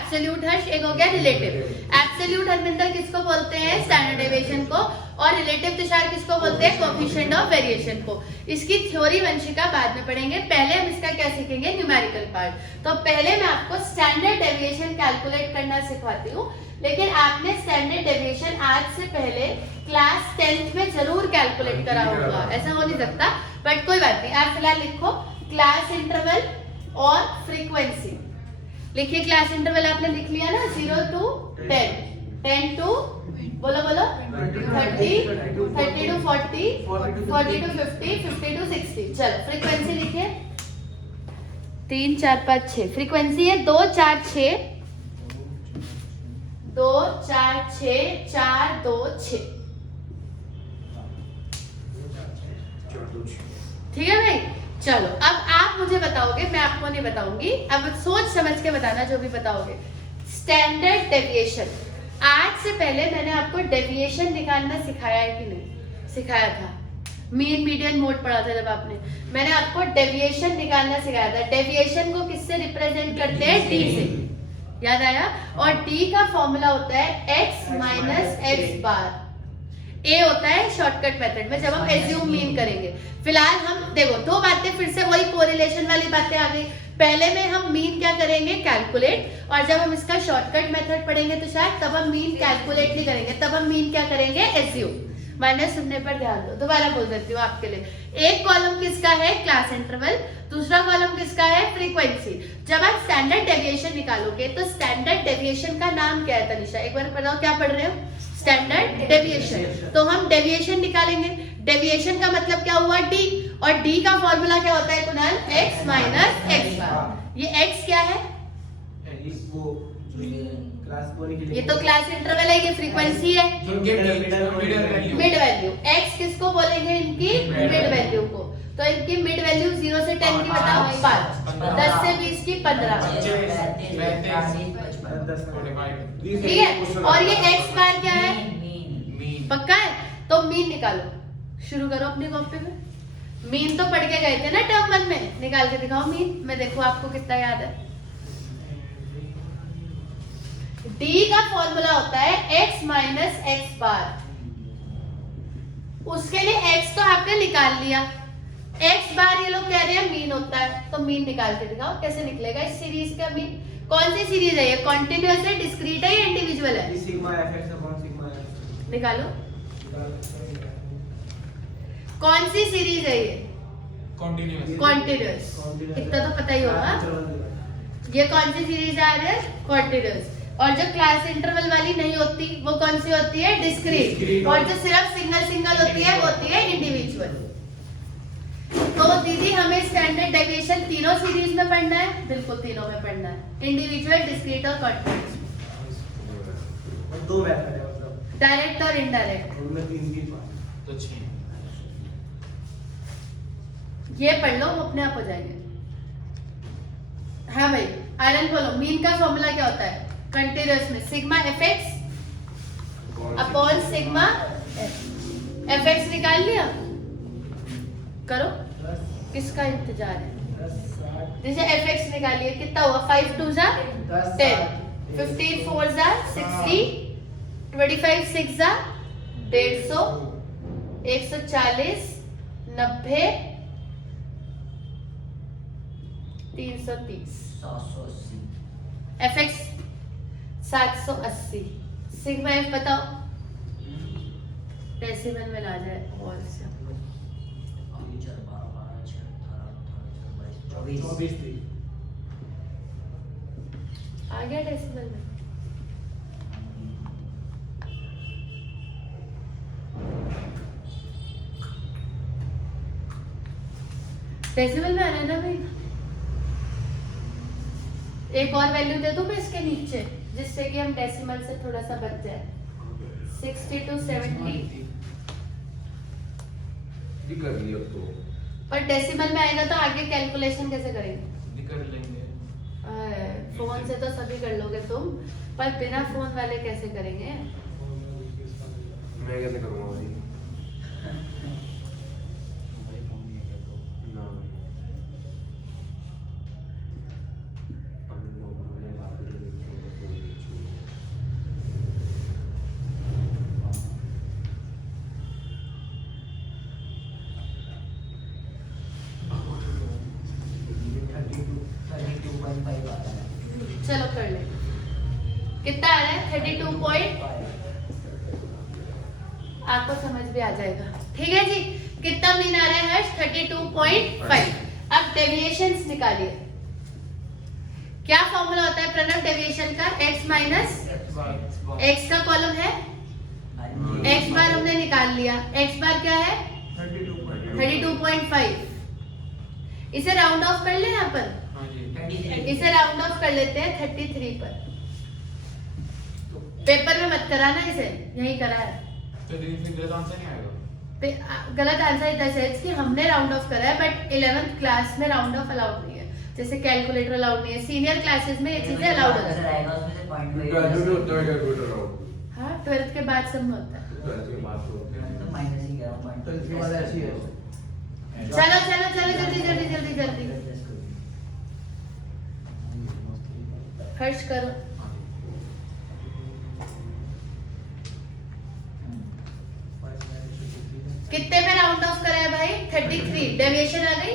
Absolute हर्ष, एक हो गया रिलेटिव। एब्सोल्यूट हरमिंदर किसको बोलते हैं? स्टैंडर्ड डेविएशन को। और रिलेटिव तुषार किसको बोलते हैं? कोएफिशिएंट ऑफ वेरिएशन को। इसकी थ्योरी वंशिका बाद में पढ़ेंगे, पहले हम इसका क्या सीखेंगे? Numerical part. तो पहले मैं आपको स्टैंडर्ड डेविएशन कैलकुलेट करना सिखाती हूँ, लेकिन आपने स्टैंडर्ड डेविएशन आज से पहले क्लास 10th में जरूर कैलकुलेट करा होगा, ऐसा हो नहीं सकता, बट कोई बात नहीं। आप फिलहाल लिखो क्लास इंटरवल और फ्रीक्वेंसी। लिखिए क्लास इंटरवल आपने लिख लिया ना, 0 to 10, 10 to बोलो 30, 30 to 40, 40 to 50, 50 to 60। चलो फ्रीक्वेंसी लिखिए 3 4 5 6। फ्रीक्वेंसी है 2 4 6, 2 4 6 4 2 6। ठीक है भाई? चलो अब आप मुझे बताओगे, मैं आपको नहीं बताऊंगी, अब सोच समझ के बताना जो भी बताओगे। स्टैंडर्ड डेविएशन, आज से पहले मैंने आपको डेविएशन निकालना सिखाया है कि नहीं? सिखाया था। मीन मीडियन मोड पढ़ा था जब आपने, मैंने आपको डेविएशन निकालना सिखाया था। डेविएशन को किससे रिप्रेजेंट करते हैं? डी से, याद आया? और डी का फॉर्मूला होता है x माइनस एक्स बार। ए होता है शॉर्टकट मेथड में जब हम एज्यूम मीन करेंगे। फिलहाल हम देखो दो बातें, फिर से वही कोरिलेशन वाली बातें आ गई। पहले में हम मीन क्या करेंगे? कैलकुलेट, और जब हम इसका शॉर्टकट मेथड पढ़ेंगे तो शायद तब हम मीन कैलकुलेट नहीं करेंगे, तब हम मीन क्या करेंगे? एज्यूम। मैंने सुनने पर ध्यान दो, दोबारा बोल देती हूँ आपके लिए। एक कॉलम किसका है? Class interval. दूसरा कॉलम किसका है? फ्रीक्वेंसी। जब आप स्टैंडर्ड डेविएशन निकालोगे तो स्टैंडर्ड डेविएशन का नाम क्या है? तनिषा एक बार बताओ, क्या पढ़ रहे हो? Standard deviation. तो हम डेविएशन निकालेंगे। डेविएशन का मतलब क्या हुआ? डी। और डी का फॉर्मूला क्या होता है कुणाल? x माइनस एक्स बार। ये x क्या है? ये तो क्लास इंटरवल है, ये फ्रीक्वेंसी है, मिड वैल्यू। x किसको बोलेंगे? इनकी मिड वैल्यू को। तो इनकी मिड वैल्यू 0 से 10 की बताओ? 5। 10 से 20 की 15। ठीक है? और ये x बार क्या है? पक्का है? तो मीन निकालो, शुरू करो अपनी कॉपी में। मीन तो पढ़ के गए थे ना टर्म 1 में, निकाल के दिखाओ मीन। मैं देखो आपको कितना याद है। डी का फॉर्मूला होता है x माइनस एक्स बार। उसके लिए x तो आपने निकाल लिया, x बार ये लोग कह रहे हैं मीन होता है, तो मीन निकाल के दिखाओ कैसे निकलेगा इस सीरीज का मीन। कौन सी सीरीज है ये? कॉन्टिन्यूअस है, डिस्क्रीट है या इंडिविजुअल है? Sigma fx upon sigma f। निकालो कौन सी सीरीज है ये? कॉन्टिन्यूअस। इतना तो पता ही होगा। ये कौन सी सीरीज आ रही है? कॉन्टिन्यूअस। और जो क्लास इंटरवल वाली नहीं होती वो कौन सी होती है? डिस्क्रीट। और जो सिर्फ सिंगल सिंगल होती है वो होती है इंडिविजुअल। तो दीदी हमें स्टैंडर्ड डेविएशन तीनों सीरीज में पढ़ना है? बिल्कुल तीनों में पढ़ना है, इंडिविजुअल, डिस्क्रीट और कॉन्टिन्यूअस। दो मेथड है मतलब, डायरेक्ट और इनडायरेक्ट। उनमें 3 की तो 6। ये पढ़ लो, वो अपने आप हो जाएंगे। हाँ भाई आयरन बोलो, मीन का फॉर्मूला क्या होता है? कंटीन्यूअस में sigma fx upon sigma fx। निकाल लिया? करो, किसका इंतजार है? जैसे fx निकालिए, कितना हुआ? 5 2 जा 10, 15 4 जा 60, 25 6 जा 150, 140, 90, 330। fx 780। सिग्मा f बताओ, डेसिमल में ला जाए और से 24 थी। आ गया डेसिमल में। डेसिमल में आ रहा है ना भाई? एक और वैल्यू दे दूं मैं इसके नीचे, जिससे कि हम डेसिमल से थोड़ा सा बच जाए। 60 to 70 कर लिया तो। पर डेसिमल में आएगा तो आगे कैलकुलेशन कैसे करेंगे? कर लेंगे। फोन से तो सभी कर लोगे तुम, पर बिना फोन वाले कैसे करेंगे? मैं कैसे करूँगा भाई? चलो कर ले। कितना आ रहा है? 32 पॉइंट, आपको समझ भी आ जाएगा। ठीक है जी, कितना मीन आ रहा है हर्ष? 32.5। अब डेविएशंस निकालिए। क्या फॉर्मूला होता है प्रणव डेविएशन का? x माइनस x का कॉलम है, x बार हमने निकाल लिया। x बार क्या है? 32.5। इसे राउंड ऑफ कर लें अपन, हाँ जी। इसे राउंड ऑफ कर लेते हैं 33 पर। पेपर में मत कराना इसे, यही करा है। तो दीदी फिर गलत आंसर नहीं आएगा? गलत आंसर इन द सेंस कि हमने राउंड ऑफ करा है, बट 11th क्लास में राउंड ऑफ अलाउड नहीं है। जैसे कैलकुलेटर अलाउड नहीं है, सीनियर क्लासेस में ये चीजें अलाउड होती है। कैलकुलेटर होता है, कैलकुलेटर आओ। हाँ, 12th के बाद सब में होता है। तो ऐसे बात हो चलो चलो चलो, जल्दी जल्दी जल्दी जल्दी हर्ष करो। कितने में राउंड ऑफ करा है भाई? 33। डेविएशन आ गई?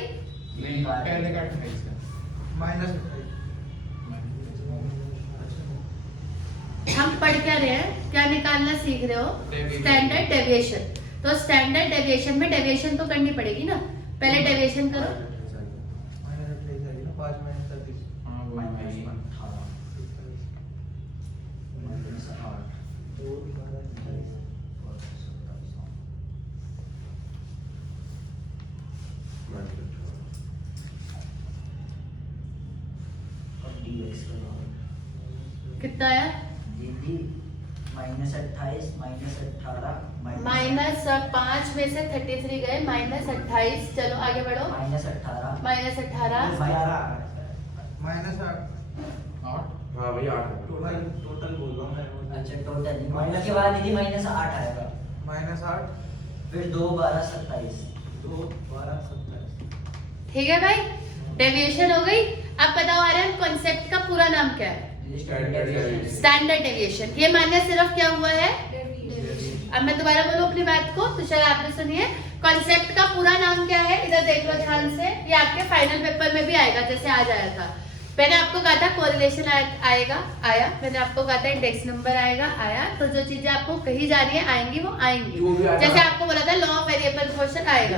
नहीं, पहले का 28 है। माइनस हम पढ़ क्या रहे हैं, क्या निकालना सीख रहे हो? Deviation। Standard deviation. तो स्टैंडर्ड डेविएशन में डेविएशन तो करनी पड़ेगी ना, पहले डेविएशन करो। हाँ, वो है ही। कितना आया? -28 -18 माइनस 5 में से 33 गए, -28। चलो आगे बढ़ो। -18 -18 माइनस 8। हाँ भैया 8 टोटल बोल रहा हूँ मैं। अच्छा टोटल माइनस के बाद दीदी -8 आएगा, माइनस 8 फिर 2 12 27 2 12 27। ठीक है भाई, डेविएशन हो गई। अब बताओ आर्यन, कॉन्सेप्ट का पूरा नाम क्या है? Standard deviation. ये मान्य सिर्फ क्या हुआ है? अब मैं दोबारा बोलूं अपनी बात को, तो चलो आप भी सुनिए। कॉन्सेप्ट का पूरा नाम क्या है? इधर देख लो ध्यान से, ये आपके फाइनल पेपर में भी आएगा, जैसे आज आया था। मैंने आपको कहा था कोरिलेशन आएगा, आया। मैंने आपको कहा था इंडेक्स नंबर आएगा, आया। तो जो चीजें आपको कही जा रही है आएंगी, वो आएंगी। जैसे आपको बोला था लॉ ऑफ वेरिएबल क्वेश्चन आएगा,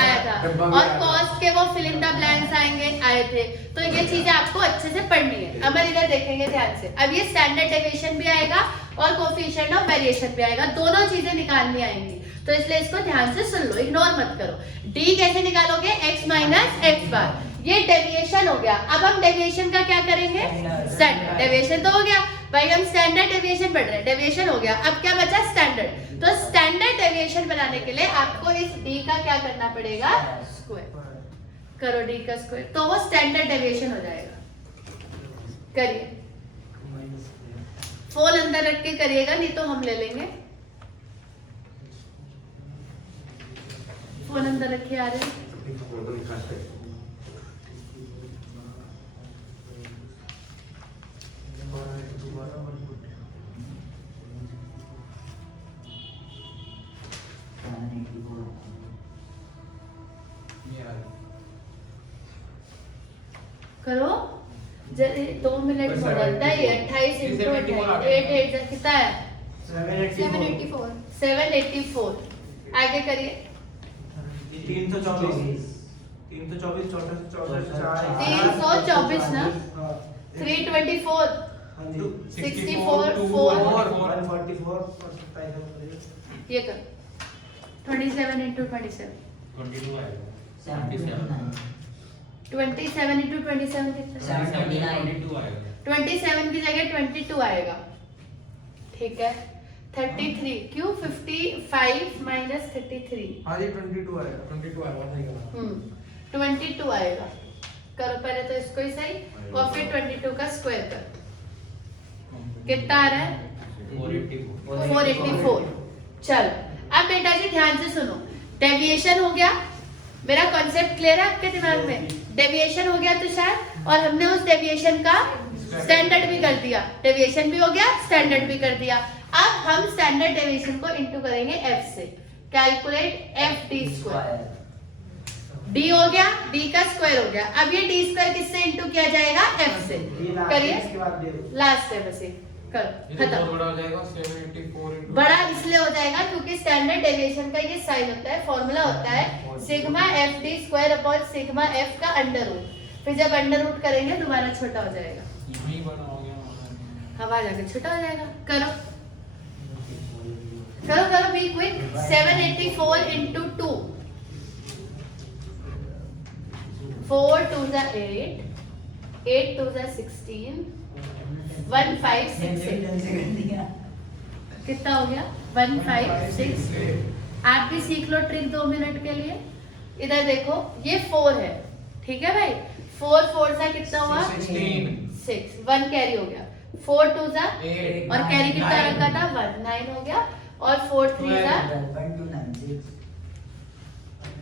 आया था। और कॉस्ट के वो फिल इन द ब्लैंक्स आएंगे, आए थे। तो ये चीजें आपको अच्छे से पढ़नी है। अब हम इधर देखेंगे ध्यान से। अब ये स्टैंडर्ड डेविएशन भी आएगा और कोफिशिएंट ऑफ वेरिएशन भी आएगा, दोनों चीजें निकालनी आएंगी। तो इसलिए इसको ध्यान से सुन लो, इग्नोर मत करो। डी कैसे निकालोगे? x माइनस एक्स बार। ये डेविएशन हो गया। अब हम डेविएशन का क्या करेंगे? स्टैंडर्ड डेविएशन तो हो गया भाई, हम स्टैंडर्ड डेविएशन पढ़ रहे हैं। डेविएशन हो गया, अब क्या बचा? स्टैंडर्ड। तो स्टैंडर्ड डेविएशन बनाने के लिए आपको इस डी का क्या करना पड़ेगा? स्क्वायर करो, डी का स्क्वायर, तो वो स्टैंडर्ड डेविएशन हो जाएगा। करिए, फोल अंदर रख के करिएगा, नहीं तो हम ले लेंगे। फोन अंदर रखे आ रहे हैं। करो, 2 मिनट हो जाता है। 28 इंटू 8 कितना है? 784। आगे करिए। 324 324 ना, 324 64 4 ये कर 27 इंटू 27 22 आएगा। 27 इंटू 27 कितना? 22 आएगा। 27 की जगह 22 आएगा। ठीक है। 33 क्यों? 55 माइनस 33। हाँ जी 22 आएगा। 22 आएगा, सही कहा। 22 आएगा। करो पहले तो इसको ही सही, और फिर 22 का स्क्वायर कर। कितना आ रहा है? 484। चलो अब बेटा जी ध्यान से सुनो। डेविएशन हो गया, मेरा कॉन्सेप्ट क्लियर है आपके दिमाग में? डेविएशन हो गया तुषार, और हमने उस डेविएशन का स्टैंडर्ड भी कर दिया। डेविएशन भी हो गया, स्टैंडर्ड भी कर दिया। अब हम स्टैंडर्ड डेविएशन को इनटू करेंगे f से। Calculate f d square. D हो गया, डी का स्क्वायर हो गया। अब ये डी स्क्वायर किससे इंटू किया जाएगा? एफ से। करिए, इसके बाद दे दो। लास्ट है बस ये, करो ये तो खत्म। बहुत बड़ा हो जाएगा 784 into बड़ा इसलिए हो जाएगा क्योंकि स्टैंडर्ड डेविएशन का ये साइन होता है, फॉर्मूला होता है sigma F D square upon sigma F का अंडर रूट। फिर जब अंडर रूट करेंगे दोबारा छोटा हो जाएगा, यही बड़ा हो गया। हवा जाके छोटा हो जाएगा। करो करो करो, बी क्विक। 784 into 2, 4 2 जा 8, 8 2 जा 16, 1 5 6 8। कितना हो गया? 1 5 6। आप भी सीख लो ट्रिक 2 मिनट के लिए। इधर देखो, ये 4 है, ठीक है भाई। 4 4 सा कितना हुआ? 6। 1 कैरी हो गया। 4 2 जा 8 और कैरी कितना रखा था? 1 9 हो गया। और 4 3 जा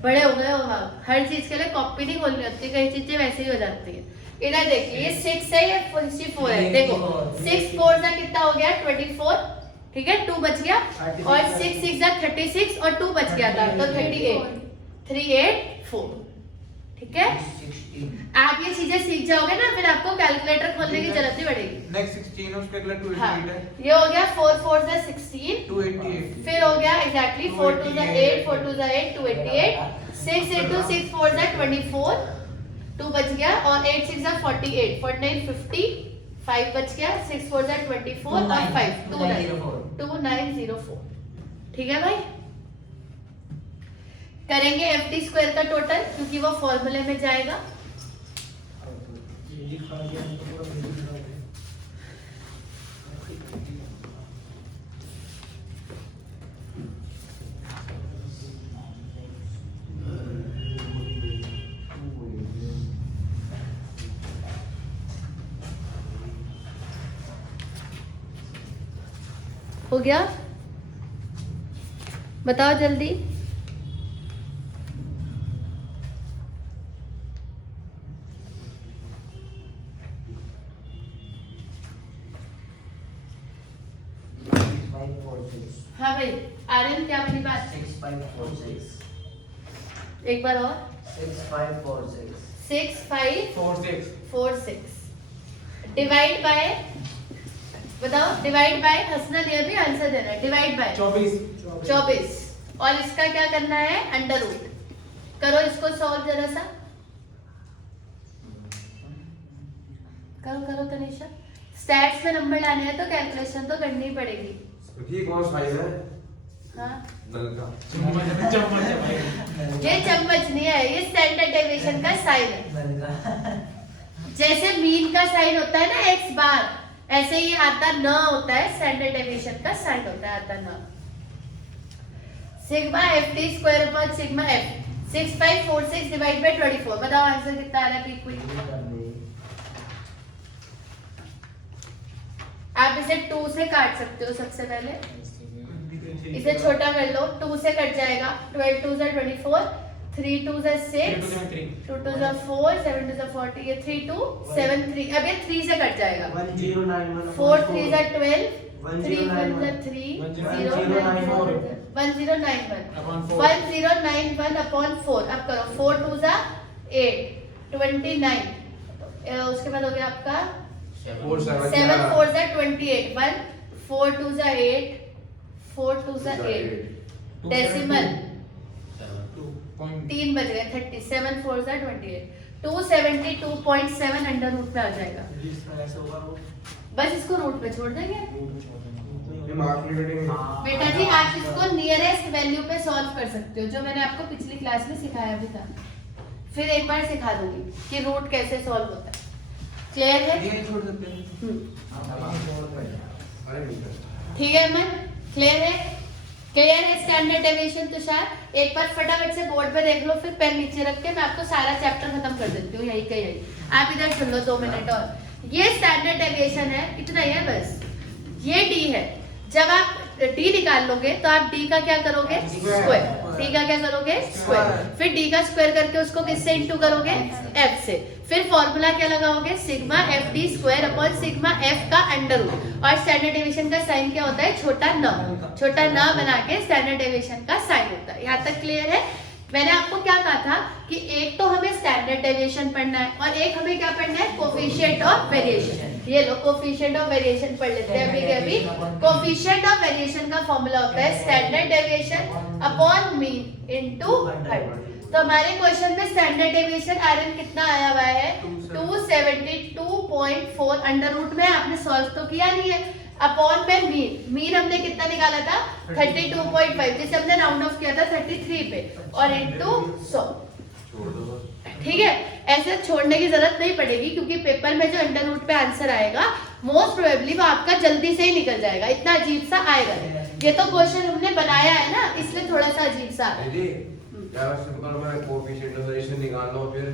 बड़े हो गए हो आप। हर चीज के लिए कॉपी नहीं खोलनी होती, कई चीजें वैसे ही हो जाती है। इधर देखिए, ये 6 है, ये 64 है। देखो 6 4 जा कितना हो गया? 24, ठीक है। 2 बच गया और 6 6 जा 36 और 2 बच गया था तो 38, 3 8 4, ठीक है। आप ये चीजें सीख जाओगे ना, फिर आपको कैलकुलेटर खोलने की जरूरत नहीं पड़ेगी। नेक्स्ट 16 है, उसके अगला 288 हाँ, है। ये हो गया 4 4 जा 16, 288। फिर हो गया एग्जैक्टली 4 2 जा 8, 4 2 जा 8, 288, 6 8 2 6 4 जा 24, 2 बच गया और 8 6 जा 48, 49 50, 5 बच गया, 6 4 जा 24 और 5 2904, ठीक है भाई। करेंगे एफ टी स्क्वायर का टोटल क्योंकि वो फॉर्मूले में जाएगा। हो गया? बताओ जल्दी। हाँ भाई, आर्यन क्या बनी बात? 6 5 4 6। एक बार और। 6 5 4 6। 6 5 46 4 6 डिवाइड बाय, बताओ डिवाइड बाय, हंसना नहीं अभी, आंसर देना है। डिवाइड बाय 24 और इसका क्या करना है? Under root. करो इसको सॉल्व जरा सा, करो करो तनीषा। स्टैट्स में नंबर लाने हैं तो कैलकुलेशन तो करनी ही पड़ेगी। ये कौन साइज है? हाँ, नल का। चम्मच है भाई। ये चम्मच नहीं है, ये स्टैंडर्ड डेविएशन का साइन है। जैसे मीन का साइन होता है ना एक्स बार, ऐसे ही आता न होता है, स्टैंडर्ड डेविएशन का साइन होता है आता न। Sigma F T square upon sigma F, 6 5 4 6 divide by 24। बताओ आंसर कितना आ रहा है? आप इसे 2 से काट सकते हो। सबसे पहले इसे छोटा कर लो, 2 से कट जाएगा। 12 2 जा 24, 3 2 जा 6, 2 2 जा 4, 7 2 जा 40, ये 3 2 7 3। अब ये 3 से कट जाएगा। 1091 4 3 जा 12, 3 1 जा 3, 1091 1091 अपॉन 4। अब करो 4 2 जा 8, 29। उसके बाद हो गया आपका 7 4 जा 28, 1 4 2 जा 8, 4 2 जा 8, डेसिमल 3 बच गए 30, 7 4 जा 28, 272.7 अंडर रूट पे आ जाएगा। बस इसको रूट पे छोड़ देंगे। ये मार्केटिंग बेटा जी आप इसको नियरेस्ट वैल्यू पे सॉल्व कर सकते हो, जो मैंने आपको पिछली क्लास में सिखाया भी था। फिर एक बार सिखा दूंगी कि रूट कैसे सॉल्व होता है। क्लियर है? ये छोड़ सकते हैं। अरे मीटर ठीक है मन, क्लियर है? क्लियर है स्टैंडर्ड डेविएशन? तुषार एक बार फटाफट से बोर्ड पे देख लो, फिर पेन नीचे रख के मैं आपको सारा चैप्टर खत्म कर देती हूँ यही का यही। आप इधर सुन लो 2 मिनट और। ये स्टैंडर्ड डेविएशन है, इतना ही है बस। ये डी है, जब आप डी निकाल लोगे तो आप डी का क्या करोगे? स्क्वायर। डी का क्या करोगे? स्क्वायर। फिर डी का स्क्वायर करके उसको किससे इंटू करोगे? एफ से। फिर फॉर्मूला क्या लगाओगे? Sigma F D square upon sigma F का अंडर रूट। और स्टैंडर्ड डेविएशन का साइन क्या होता है? छोटा न। छोटा न बना के स्टैंडर्ड डेविएशन का साइन होता है। यहाँ तक क्लियर है? मैंने आपको क्या कहा था कि एक तो हमें स्टैंडर्ड डेविएशन पढ़ना है और एक हमें क्या पढ़ना है, कोफिशिएंट ऑफ वेरिएशन। ये लो कोफिशिएंट ऑफ वेरिएशन पढ़ लेते हैं अभी के अभी। कोफिशिएंट ऑफ वेरिएशन का फॉर्मूला होता है standard deviation upon mean into 100। तो हमारे क्वेश्चन में स्टैंडर्ड डेविएशन आरएन कितना आया हुआ है, 272.4 अंडर रूट में। आपने सॉल्व तो किया नहीं है। अपॉन में मीन हमने कितना निकाला था, 32.5, जिसे हमने राउंड ऑफ किया था 33 पे, और इनटू 100। छोड़ दो बस। ठीक है, ऐसे छोड़ने की जरूरत नहीं पड़ेगी क्योंकि पेपर में जो अंडर रूट पे आंसर आएगा मोस्ट प्रोबेबली वो आपका जल्दी से ही निकल जाएगा, इतना अजीब सा आएगा नहीं। ये तो क्वेश्चन हमने बनाया है ना, इसलिए थोड़ा सा अजीब सा आ रहा है। दीदी यार सिंपल में कोएफिशिएंट ऑफ वेरिएशन निकालना हो फिर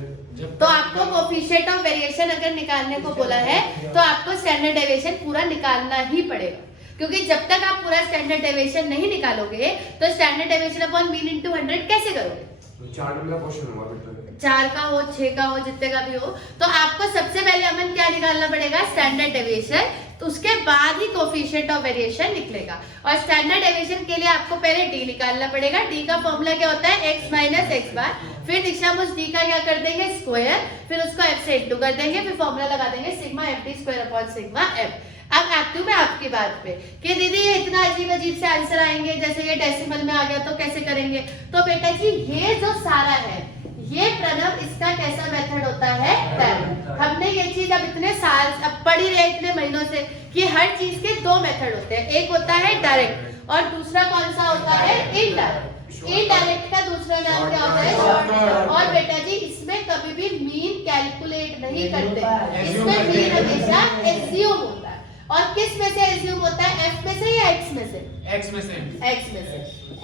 तो आपको कोफिशिएंट ऑफ वेरिएशन अगर निकालने को बोला है तो आपको स्टैंडर्ड डेविएशन पूरा निकालना ही पड़ेगा, क्योंकि जब तक आप पूरा स्टैंडर्ड डेविएशन नहीं निकालोगे तो standard deviation upon mean into 100 कैसे करोगे। तो 4 नंबर का क्वेश्चन होगा फिर तो 4 का हो, 6 का हो, जितने का भी हो, तो आपको सबसे पहले अमन क्या निकालना पड़ेगा, स्टैंडर्ड डेविएशन। तो उसके बाद ही कोफिशिएंट ऑफ वेरिएशन निकलेगा। और स्टैंडर्ड डेविएशन के लिए आपको पहले डी निकालना पड़ेगा। डी का फॉर्मूला क्या होता है, x माइनस एक्स बार, फिर दीक्षा उस डी का क्या कर देंगे, स्क्वायर, फिर उसको f से इंटू कर देंगे, फिर फॉर्मूला लगा देंगे sigma F D square upon sigma F. अब आती हूँ मैं आपकी बात पे कि दीदी ये इतना अजीब से आंसर आएंगे, जैसे ये डेसिमल में आ गया तो कैसे करेंगे। तो बेटा जी ये जो सारा है ये प्रणव, इसका कैसा मेथड होता है, टैब। हमने ये चीज अब इतने साल अब पढ़ी रहे इतने महीनों से कि हर चीज के 2 मेथड होते हैं, एक होता है डायरेक्ट और दूसरा कौन सा होता है, इनडायरेक्ट। इनडायरेक्ट का दूसरा नाम क्या होता है, शॉर्टकट। और बेटा जी इसमें कभी भी मीन कैलकुलेट नहीं करते, इसमें मीन हमेशा एज्यूम होता है। और किस में से एज्यूम होता है, एफ में से या एक्स में से, एक्स में से, एक्स में से।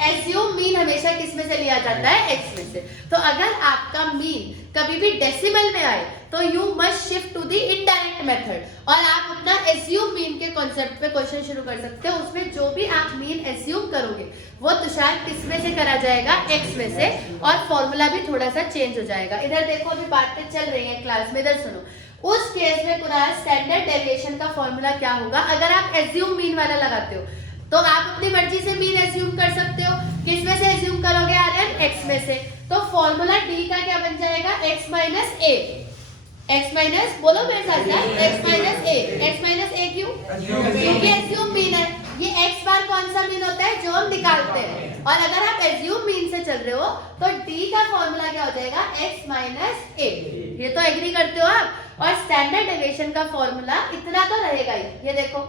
एज्यूम मीन हमेशा किस में से लिया जाता है, एक्स में से। तो अगर आपका मीन कभी भी डेसिमल में आए तो you must shift to the indirect method और आप अपना एज्यूम मीन के कॉन्सेप्ट पे क्वेश्चन शुरू कर सकते हो। उसमें जो भी आप मीन एज्यूम करोगे वो तुषार किस में से करा जाएगा, एक्स में से, और फॉर्मूला भी थोड़ा सा चेंज हो जाएगा। इधर देखो अभी बातें चल रही है क्लास में, इधर सुनो। उस केस में कुरार स्टैंडर्ड डेविएशन का फॉर्मूला क्या होगा, अगर आप एज्यूम मीन वाला लगाते हो तो आप अपनी मर्जी से मीन एज्यूम कर सकते हो। किस में से एज्यूम करोगे आर्यन, एक्स में से। तो फॉर्मूला डी का क्या बन जाएगा, एक्स माइनस ए। एक्स माइनस, बोलो मेरे साथ यार, एक्स माइनस ए। एक्स माइनस ए क्यों, क्योंकि एज्यूम मीन है। ये एक्स बार कौन सा मीन होता है, जो हम निकालते हैं। और अगर आप एज्यूम मीन से चल रहे हो तो डी का फॉर्मूला क्या हो जाएगा, एक्स माइनस ए। ये तो एग्री करते हो आप। और स्टैंडर्ड डेविएशन का फॉर्मूला इतना तो रहेगा ही, ये देखो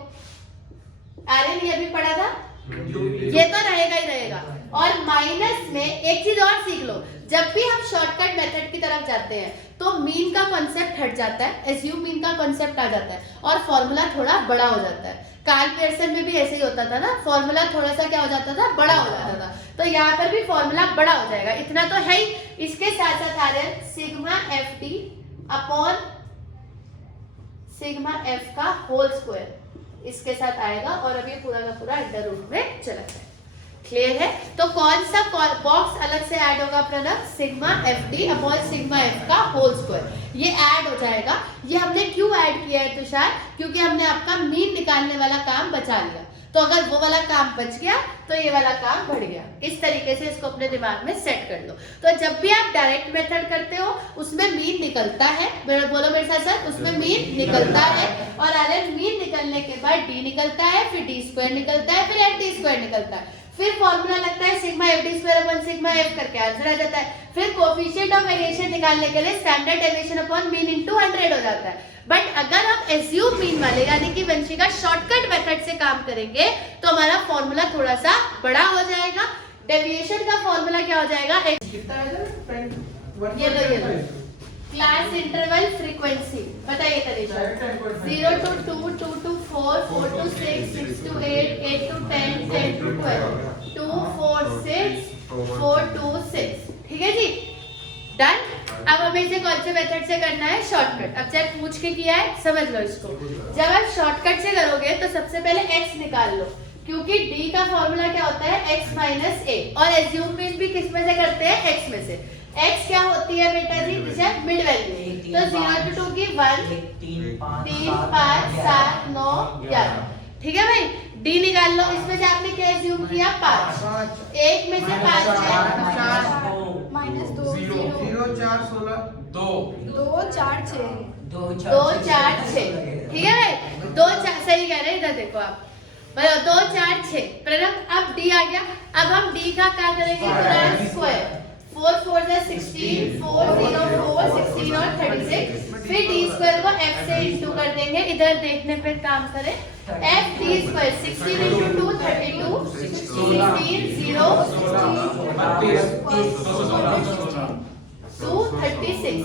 आर्यन ये भी पढ़ा था, ये तो रहेगा ही रहेगा। और माइनस में एक चीज और सीख लो, जब भी हम शॉर्टकट मेथड की तरफ जाते हैं तो मीन का कॉन्सेप्ट हट जाता है, एज्यूम मीन का कॉन्सेप्ट आ जाता है और फॉर्मूला थोड़ा बड़ा हो जाता है। कार्ल पियर्सन में भी ऐसे ही होता था ना, फॉर्मूला थोड़ा सा क्या हो जाता था, बड़ा हो जाता था। तो यहाँ पर भी फॉर्मूला बड़ा हो जाएगा, इतना तो है ही। इसके साथ साथ Aryan sigma F T upon sigma F का होल स्क्वायर इसके साथ आएगा और अब ये पूरा का पूरा अंडर रूट में चला जाएगा। क्लियर है। तो कौन सा बॉक्स अलग से ऐड होगा Pranav, sigma F D upon sigma F का होल स्क्वायर, ये ऐड हो जाएगा। ये हमने क्यों ऐड किया है तुषार, क्योंकि हमने आपका मीन निकालने वाला काम बचा लिया। तो अगर वो वाला काम बच गया तो ये वाला काम बढ़ गया। इस तरीके से इसको अपने दिमाग में सेट कर लो। तो जब भी आप डायरेक्ट मेथड करते हो उसमें मीन निकलता है, बोलो मेरे साथ साथ, उसमें मीन निकलता है। और अगर मीन निकलने के बाद डी निकलता है, फिर डी स्क्वायर निकलता है, फिर एफ डी स्क्वायर निकलता है, फिर फॉर्मूला लगता है sigma F D square upon sigma F करके आंसर आ जाता है। फिर कोफिशिएंट ऑफ वेरिएशन निकालने के लिए standard deviation upon mean into 100 हो जाता है। बट अगर हम एज्यूम मीन वाले यानी कि वंशी का शॉर्टकट मेथड से काम करेंगे तो हमारा फॉर्मूला थोड़ा सा बड़ा हो जाएगा। डेविएशन का फॉर्मूला क्या हो जाएगा, ये लो क्लास इंटरवल फ्रीक्वेंसी, बताइए तरीका, 0 to 2, 2 to 4, 4 to 6, 6 to 8, 8 to 10, 10 to 12, 2, 4, 6, 4 to 6। ठीक है जी, डन। अब हमें इसे कौन से मेथड से करना है, शॉर्टकट। अब चाहे पूछ के किया है, समझ लो इसको। जब आप शॉर्टकट से करोगे तो सबसे पहले x निकाल लो, क्योंकि d का फॉर्मूला क्या होता है, x माइनस a। और एज्यूम मीन भी किस में से करते हैं, x में से। x क्या होती है बेटा जी, जिसे मिड वैल्यू। तो 0 to 2 की 1, 3, 5, 7, 9, 11। ठीक है भाई, d निकाल लो। इसमें से आपने क्या एज्यूम किया, 5। 1 में से 5 है, -2 0 0 4 16 2 2 4 6 2 4 6 ठीक है भाई 2 4 सही कह रहे हैं। इधर देखो आप मतलब 2 4 6 प्रणव अब डी आ गया। अब हम डी का क्या करेंगे पूरा स्क्वायर 4 4 जा 16 4 0 4 16 और 36 फिर डी स्क्वायर को f से इंटू कर देंगे। इधर देखने पे काम करें f डी स्क्वायर 16 इंटू 2 32 16 0 236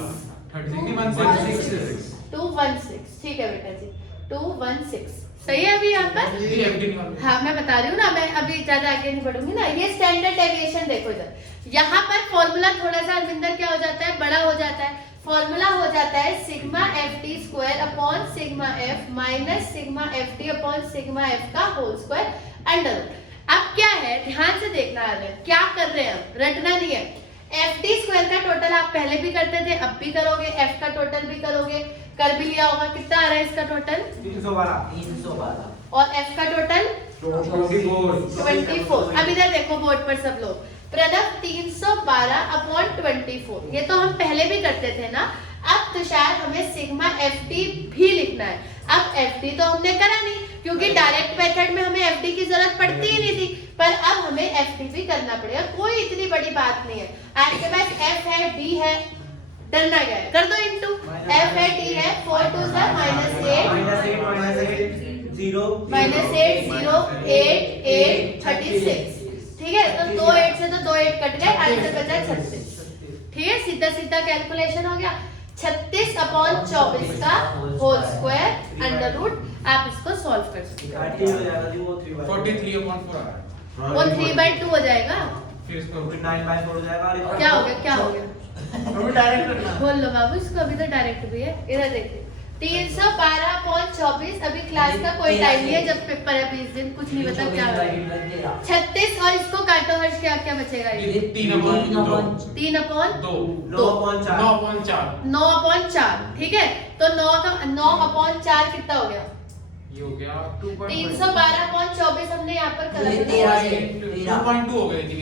ठीक है बेटा जी 216 सही है। अभी यहाँ पर ये एफडी निकाल हाँ मैं बता रही हूँ ना, मैं अभी ज्यादा आगे नहीं बढ़ूंगी ना। ये स्टैंडर्ड डेविएशन देखो इधर यहाँ पर फॉर्मूला थोड़ा सा अंदर क्या हो जाता है बड़ा हो जाता है। फॉर्मूला हो जाता है sigma F D square upon sigma F minus sigma F D upon sigma F का होल स्क्वायर अंडर रूट। अब क्या है ध्यान से देखना है क्या कर रहे हैं हम, रटना नहीं है। एफ डी स्क्वायर का टोटल आप पहले भी करते थे अब भी करोगे, एफ का टोटल भी करोगे, कर भी लिया होगा। कितना आ रहा है इसका टोटल 312 और एफ का टोटल 24। अब इधर देखो बोर्ड पर सब लोग प्रणव 312 अपॉन 24 ये तो हम पहले भी करते थे ना। अब तुषार हमें सिग्मा एफ डी भी लिखना है। अब एफ डी तो हमने करा नहीं क्योंकि डायरेक्ट मेथड में हमें एफ डी की जरूरत पड़ती ही नहीं थी, पर अब हमें एफ डी भी करना पड़ेगा। कोई इतनी बड़ी बात नहीं है। आपके पास एफ है डी है डरना क्या है कर दो इंटू एफ है डी है 4 2 -8 -8 0 8 8 36 ठीक है। तो 2 8 से तो 2 8 कट गए, आंसर बचा 36। ठीक है सीधा सीधा कैलकुलेशन हो गया 36 अपॉन 24 का होल स्क्वायर अंडर रूट। आप इसको सॉल्व कर सकते हो 43/4 वो 3/2 हो जाएगा। फिर इसको 9/4 हो जाएगा। क्या हो गया क्या हो गया अभी डायरेक्ट करना बोल लो बाबू इसको। अभी तो डायरेक्ट भी है। इधर देखिए 312/24 अभी क्लास का कोई टाइम नहीं है जब पेपर है 20 दिन कुछ नहीं पता क्या होगा। 36 और इसको काटो हर्ष क्या क्या बचेगा ये 3/2 3/2 9/4 9/4 ठीक है। तो 9/4 कितना हो गया ये हो गया 312/24 हमने यहाँ पर करा 2.2 हो गए जी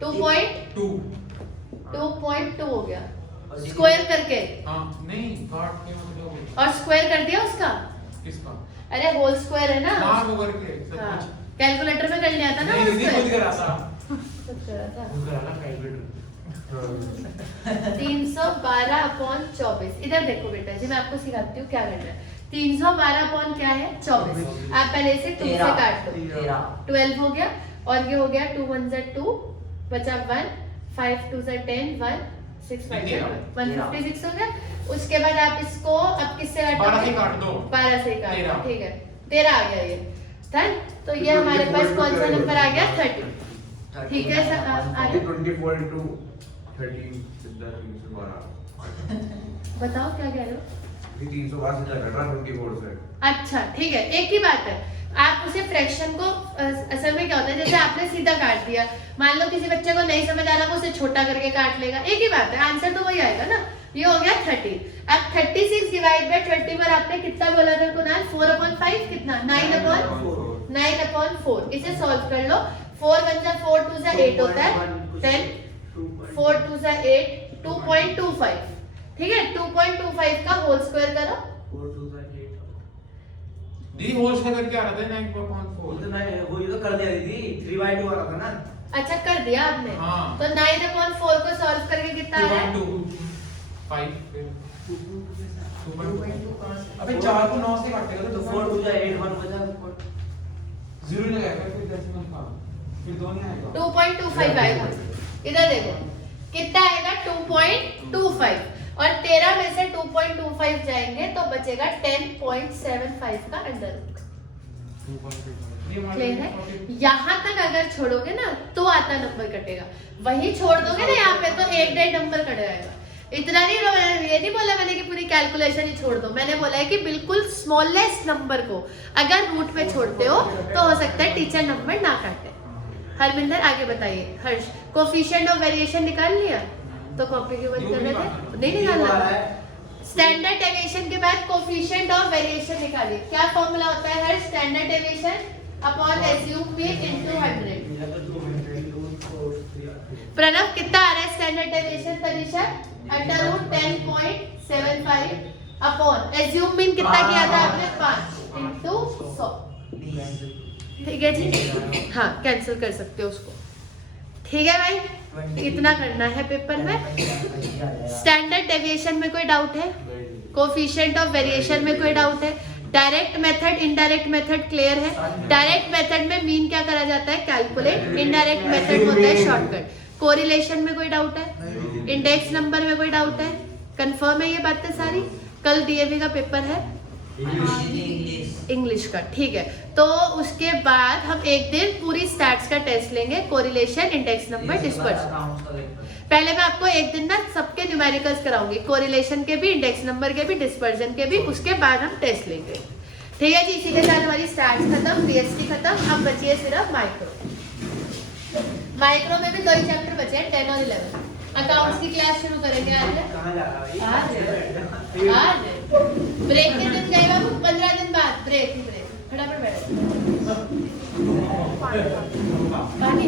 2.2 2 हो गया स्क्वायर करके हाँ नहीं काट के मतलब और स्क्वायर कर दिया उसका। किसका अरे होल स्क्वायर है ना हाँ वो करके सब हाँ कुछ कैलकुलेटर में कर लिया था ना नहीं होल दीदी खुद स्क्वायर करा था खुद करा था। खुद करा ना कैलकुलेटर 312/24 इधर देखो बेटा जी मैं आपको सिखाती हूँ क्या करना है। 312 अपॉन क्या है 24 आप पहले से 2 से काट दो 12 हो गया और ये हो गया 2 1 जा 2 बचा 1 5 2 जा 10 1 6 5 जा 156 हो गया। उसके बाद आप इसको अब किससे 12 से काट दो 12 से काट दो 13 ठीक है 13 आ गया ये डन। तो ये हमारे पास कौन सा नंबर आ गया 30 ठीक है सर आगे 24 into 13 सीधा 312 बताओ क्या कह रहे हो। 312 सीधा कट रहा 24 से। अच्छा ठीक है एक ही बात है। आप उसे फ्रैक्शन को असल में क्या होता है जैसे आपने सीधा काट दिया मान लो किसी बच्चे को नहीं समझ आ रहा वो उसे छोटा करके काट लेगा एक ही बात है आंसर तो वही आएगा ना। ये हो गया 30। अब 36 डिवाइड बाय 30 पर आपने कितना बोला था कुणाल 4/5 कितना 9/4 इसे सॉल्व कर लो 4 1 जा 4 2 जा 8 होता है 10 4 2 जा 8 2.25 ठीक है 2.25 का होल स्क्वायर करो दी होल से करके आ रहा था 9/4 वो ये तो कर दिया दीदी 3/2 आ रहा था ना। अच्छा कर दिया आपने हाँ। तो 9/4 को सॉल्व करके कितना आ रहा है 2.2 5 फिर 2.2 अबे 4 को 9 से काटेगा तो 4 2 जा 8 1 बचा 0 नहीं आएगा फिर डेसिमल का फिर 2 नहीं आएगा 2.25 आएगा। इधर देखो कितना आएगा 2.25 और 13 में से 2.25 जाएंगे तो बचेगा 10.75 का अंडर क्लियर है। यहाँ तक अगर छोड़ोगे ना तो आता नंबर कटेगा वही छोड़ दोगे ना यहाँ पे तो 1.5 नंबर कट जाएगा। इतना नहीं ये नहीं बोला मैंने कि पूरी कैलकुलेशन ही छोड़ दो। मैंने बोला है कि बिल्कुल स्मॉलेस्ट नंबर को अगर रूट में छोड़ते हो तो हो सकता है टीचर नंबर ना काटे। हरमिंदर आगे बताइए। हर्ष कोफिशिएंट ऑफ वेरिएशन निकाल लिया तो कॉपी के बंद कर रहे थे नहीं निकालना। स्टैंडर्ड डेविएशन के बाद कोफिशिएंट ऑफ वेरिएशन निकालिए। क्या फॉर्मूला होता है हर standard deviation upon assume mean into 100। Pranav कितना आ रहा है standard deviation Tanisha? √10.75 upon assume mean कितना किया था आपने? 5 इंटू 100। ठीक है जी, हाँ कैंसिल कर सकते हो उसको। ठीक है भाई, इतना करना है पेपर में। स्टैंडर्ड डेविएशन में कोई डाउट है? कोफिशिएंट ऑफ वेरिएशन में कोई डाउट है? Direct method indirect method clear है? डायरेक्ट मेथड में मीन क्या करा जाता है? कैलकुलेट। इनडायरेक्ट मेथड होता है शॉर्टकट। कोरिलेशन में कोई डाउट है? इंडेक्स नंबर में कोई डाउट है? कंफर्म है ये बातें सारी? कल डीएवी का पेपर है इंग्लिश का, ठीक है। तो उसके बाद हम एक दिन पूरी स्टैट्स का टेस्ट लेंगे, कोरिलेशन, इंडेक्स नंबर, डिस्पर्शन। पहले मैं आपको एक दिन ना सबके न्यूमेरिकल्स कराऊंगी, कोरिलेशन के भी, इंडेक्स नंबर के भी, डिस्पर्जन के भी। उसके बाद हम टेस्ट लेंगे। ठीक है जी, इसी के साथ हमारी स्टैट्स खत्म, पीएसटी खत्म। अब बची है सिर्फ माइक्रो। माइक्रो में भी 2 ही चैप्टर बचे हैं, 10 और 11। अकाउंट्स की क्लास शुरू करेंगे आज। ब्रेक के दिन गए बाबू, 15 दिन बाद ब्रेक ही ब्रेक। फटाफट बैठो। पानी